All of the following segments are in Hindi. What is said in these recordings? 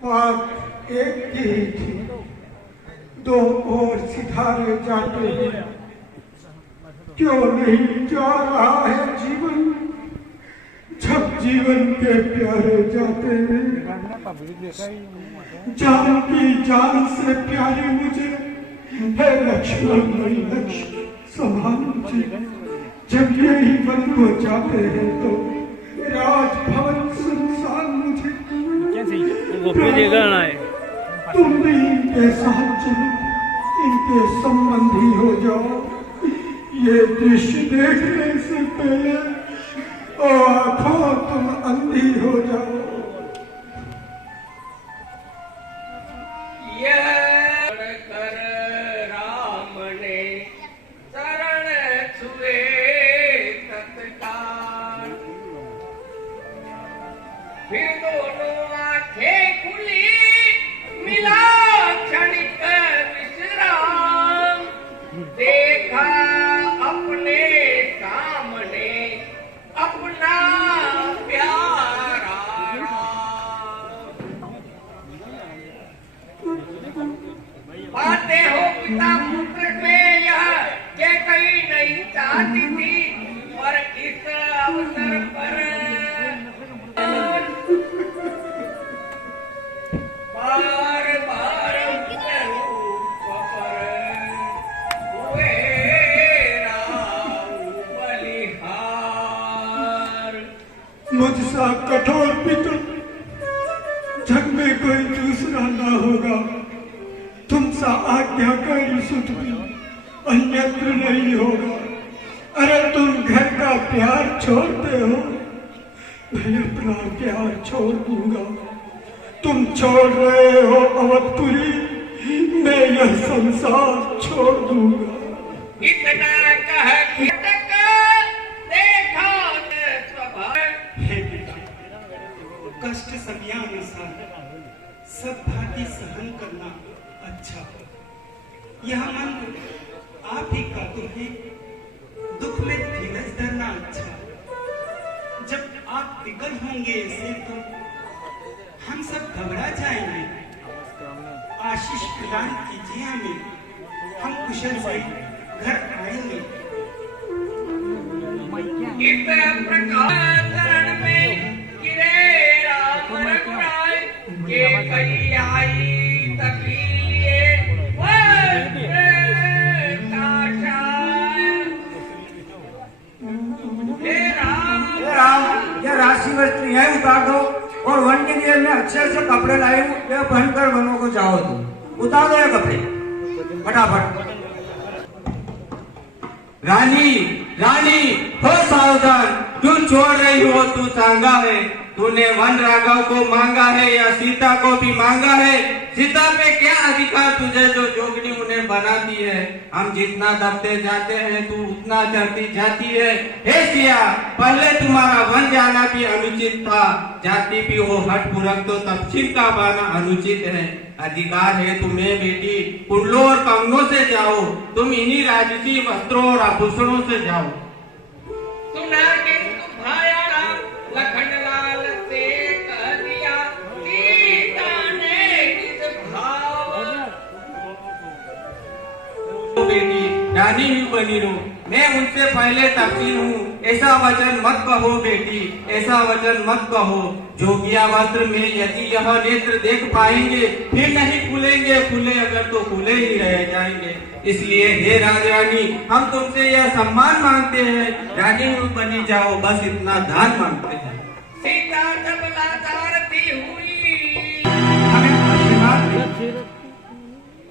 बात एक ही थी, दो और सितारे जाते हैं, क्यों नहीं जा रहा है जीवन, जब जीवन के प्यारे जाते हैं। जान की जान से प्यारे मुझे है लक्ष्मण, नहीं लक्ष्मण संभाल मुझे, जब यही वन को जाते हैं तो राजभवन सुनसान मुझे। तुम भी इनके साथ चलो, इनके संबंधी हो जाओ, ये दृश्य देखने से पहले ओ आंखों तुम अंधी हो जाओ। फिर दोनों आंखें खुली, मिला क्षणिक विश्राम, देखा अपने सामने अपना प्यारा राम। बातें हो पिता पुत्र में यह के कहीं नहीं चाहती थी, और इस अवसर पर मुझसा कठोर पिता जग में कोई दूसरा ना होगा, तुमसा आज्ञाकारी सुत भी अन्यत्र नहीं होगा। अरे तुम घर का प्यार छोड़ते हो, मैं अपना प्यार छोड़ दूंगा। तुम छोड़ रहे हो अवधपुरी, मैं यह संसार छोड़ दूंगा। इतना कह कष्ट समयानुसार सब भांति सहन करना अच्छा। यह मंत्र आप ही का तो है, दुख में धीरज धरना अच्छा। जब आप विकल होंगे ऐसे तो हम सब घबरा जाएंगे। आशीष प्रदान कीजिए हमें, हम कुशल से घर आएंगे। इस प्रकार चरण में गिरे राम रघुराय, के कई आई तकीलिए राम, यह राशि वस्त्र यही उतार दो और वन के लिए मैं अच्छे अच्छे कपड़े लाई हूँ, यह पहनकर वनों को जाओ। तुम उतार दो ये कपड़े फटाफट। रानी रानी हो सावधान, क्यों छोड़ रही हो तू सांगा है। तूने वन राघव को मांगा है या सीता को भी मांगा है। सीता पे क्या अधिकार तुझे जो जोगनी उन्हें बनाती है। हम जितना दबते जाते हैं तू उतना चढ़ती जाती है। हे सिया, पहले तुम्हारा वन जाना भी अनुचित था, जाती भी हो हठपुरख तो तब सिर का बाना अनुचित है। अधिकार है तुम्हें बेटी, कुंडलों और कंगनों से जाओ, तुम इन्हीं राजसी वस्त्रों और आभूषणों से जाओ। सुना के भाया लखन लाल से कह दिया, सीता ने किस भाव। बेटी रानी ही बनी रो, मैं उनसे पहले तफसील हूँ। ऐसा वचन मत कहो बेटी, ऐसा वचन मत कहो। जोगिया वस्त्र में यदि यह नेत्र देख पाएंगे फिर नहीं खुलेंगे, खुले अगर तो खुले ही रह जाएंगे। इसलिए हे राजरानी, हम तुमसे यह सम्मान मांगते हैं, रानी बनी जाओ, बस इतना दान मांगते हैं। सीता जब लाचारती हुई, हमें आशीर्वाद दें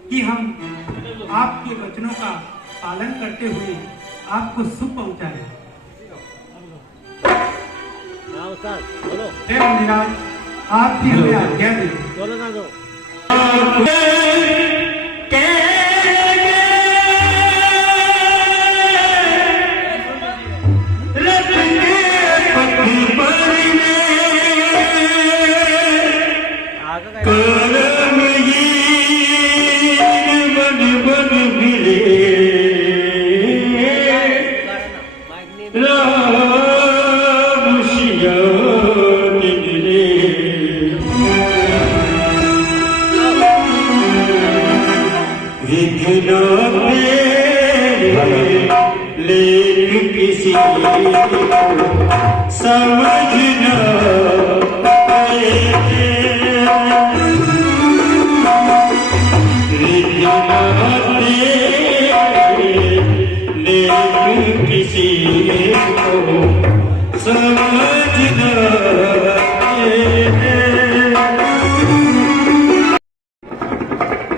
कि हम आपके वचनों का पालन करते हुए आपको सुख पहुंचाए। हे मुनिराज, आपकी हमें आज्ञा दें। विघ्नों पे ले किसी को समझना किसी को समझना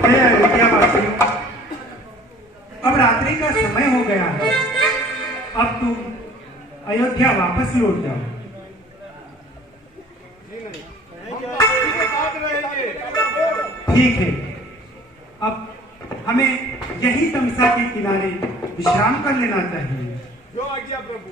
अयोध्यावासी, अब रात्रि का समय हो गया है। अब तुम अयोध्या वापस लौट जाओ। ठीक है, अब हमें यही तमसा के किनारे विश्राम कर लेना चाहिए। जो आज्ञा प्रभु।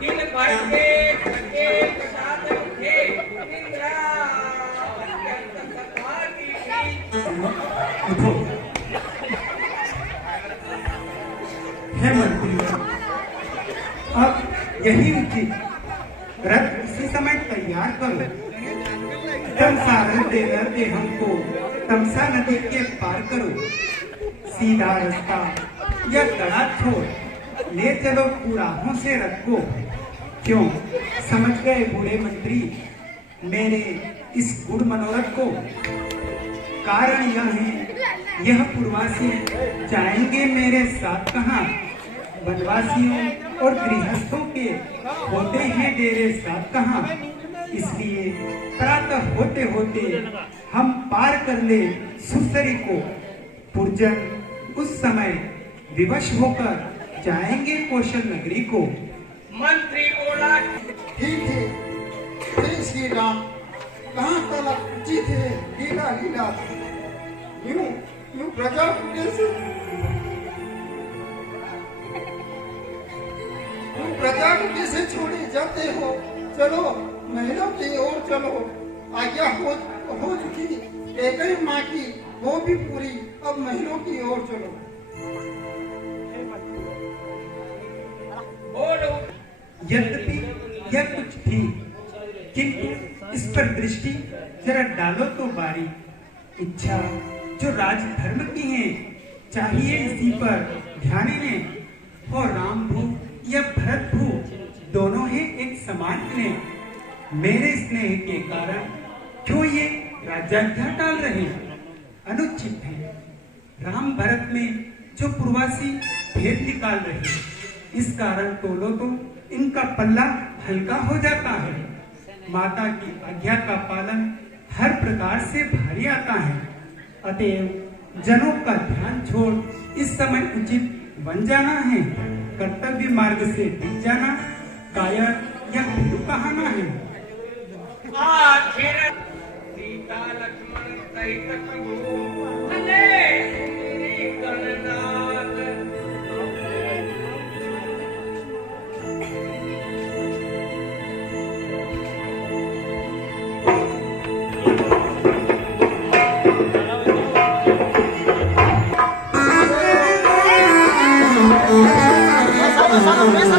दिन भर के थके साथ उठे निद्रा अत्यंत सताती थी। उठो। हे मंत्री, अब यही उचित रथ इसी समय तैयार करो। तमसा लड़ते हमको तमसा नदी के पार करो। सीधा रास्ता या कड़ा छोड़ ले चलो पुराहों से रथ को। क्यों समझ गए बूढ़े मंत्री मेरे इस गुड़ मनोरथ को? कारण यह है, यह पूर्वासी जाएंगे मेरे साथ कहाँ? वनवासियों और गृहस्थों के होते हैं डेरे साथ कहाँ? इसलिए प्रातः होते होते हम पार कर ले सुसरी को। पुरजन उस समय विवश होकर जाएंगे कौशल नगरी को। मंत्री बोला, ठीक है, जय श्री राम। कहाँ तलक उचित है लीला लीला। यूं यूं प्रजा को कैसे छोड़े जाते हो? चलो महलों की ओर चलो। आज्ञा हो चुकी एक ही माँ की, वो भी पूरी। अब महलों की ओर चलो। बोलो। यद्यपि यह कुछ थी, किंतु इस पर दृष्टि जरा डालो तो बारी। इच्छा जो राजधर्म की है, चाहिए इसी पर ध्यान दें। और राम भू या भरत भू दोनों ही एक समान ने। मेरे स्नेह के कारण क्यों ये राज्याज्ञा टाल रहे? अनुचित है। राम भरत में जो पूर्वासी भेद निकाल रहे, इस कारण तोलो तो इनका पल्ला हल्का हो जाता है। माता की आज्ञा का पालन हर प्रकार से भारी आता है। अतएव जनों का ध्यान छोड़ इस समय उचित बन जाना है। कर्तव्य मार्ग से हट जाना कायर या भीरू कहाना है। आखिर सीता लक्ष्मण सहित प्रभु भले मेरी गणनाथ। ऐसा